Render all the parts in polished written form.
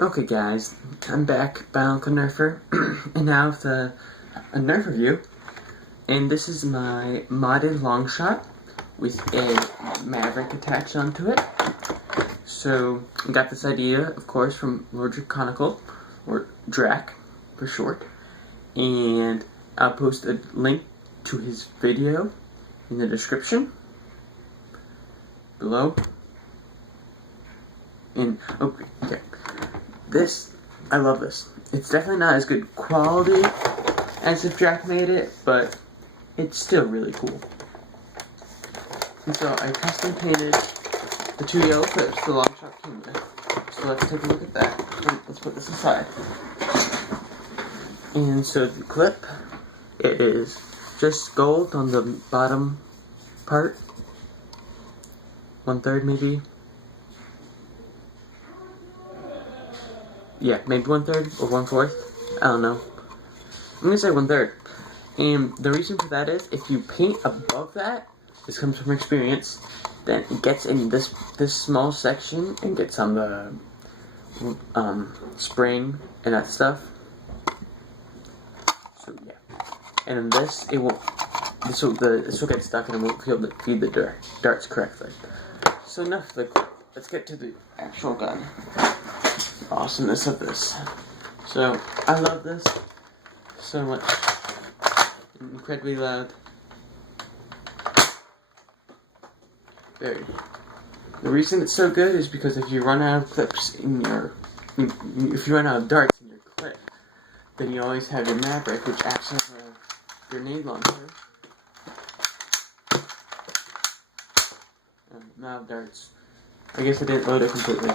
Okay guys, I'm back, Longshot Nerfer, and now with a Nerf review, and this is my modded Longshot with a Maverick attached onto it. So, I got this idea, of course, from Lorddraconical, or Drac for short, and I'll post a link to his video in the description below. And, okay. I love this. It's definitely not as good quality as if Drac made it, but it's still really cool. And so I custom painted the two yellow clips the Longshot came with. So let's take a look at that. Let's put this aside. And so the clip, it is just gold on the bottom part. 1/3 maybe. Yeah, maybe 1/3 or 1/4. I don't know. I'm gonna say 1/3. And the reason for that is if you paint above that, this comes from experience, then it gets in this small section and gets on the spring and that stuff. So yeah. And then this will get stuck and it won't feed the darts correctly. So enough of the clip. Let's get to the actual gun. Awesomeness of this. So I love this so much. Incredibly loud. The reason it's so good is because if you run out of clips in your, if you run out of darts in your clip, then you always have your Maverick, which acts as a grenade launcher. Now darts. I guess I didn't load it completely.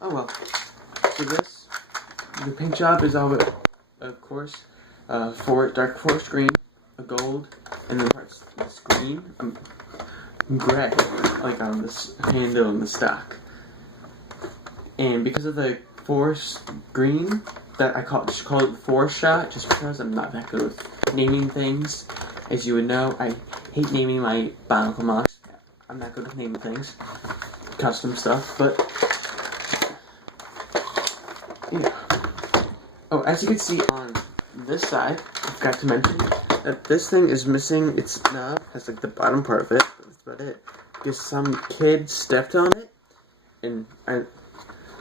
Oh well. So the paint job is all, of course, dark forest green, a gold, and then parts this green, gray, like on this handle and the stock. And because of the forest green, that I just call it Forestshot, just because I'm not that good with naming things. As you would know, I hate naming my Bionicle mocks. I'm not good with naming things, custom stuff, but yeah. Oh, as you can see on this side, I forgot to mention that this thing is missing its knob. Has like the bottom part of it, but that's about it. Because some kid stepped on it, and I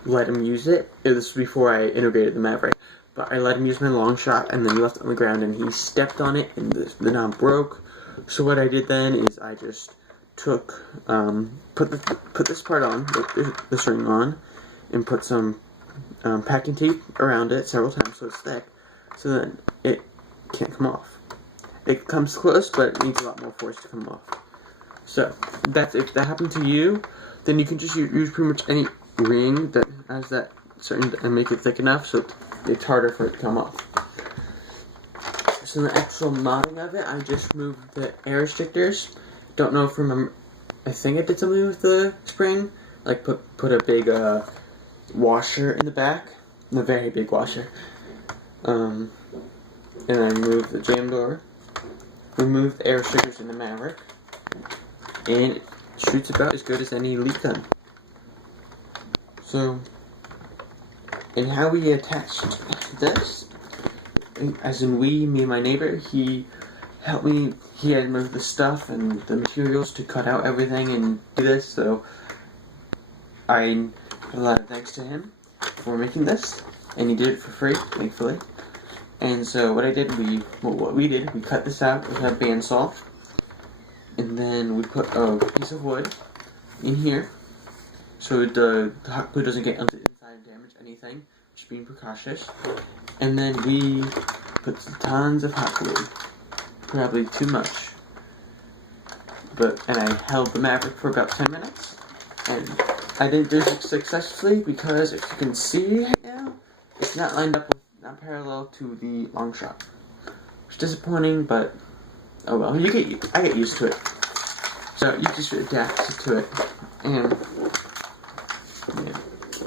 let him use it. This was before I integrated the Maverick, but I let him use my Longshot, and then he left it on the ground, and he stepped on it, and the knob broke. So what I did then is I just took, put this part on, like this ring on, and put some packing tape around it several times so it's thick, so then it can't come off. It comes close, but it needs a lot more force to come off. So if that happened to you, then you can just use pretty much any ring that has that certain and make it thick enough so it's harder for it to come off. So the actual modding of it, I just moved the air restrictors. Don't know if remember. I think I did something with the spring, like put a big washer in the back, a very big washer. And I moved the jam door, removed the air restrictors in the Maverick, and it shoots about as good as any elite gun. So, and how we attached this, as in me and my neighbor, he helped me. He had moved the stuff and the materials to cut out everything and do this, so I a lot of thanks to him for making this, and he did it for free, thankfully. And so what we did, we cut this out with a bandsaw, and then we put a piece of wood in here, so the hot glue doesn't get on the inside and damage anything, just being precautious. And then we put tons of hot glue, probably too much, and I held the Maverick for about 10 minutes, and I did this successfully because if you can see right now, it's not lined up with, not parallel to the Longshot. It's disappointing, but oh well. I get used to it. So you just adapt to it, and yeah,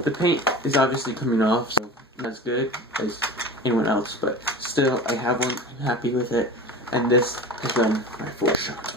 the paint is obviously coming off, so not as good as anyone else, but still I have one. I'm happy with it, and this has been my Forestshot.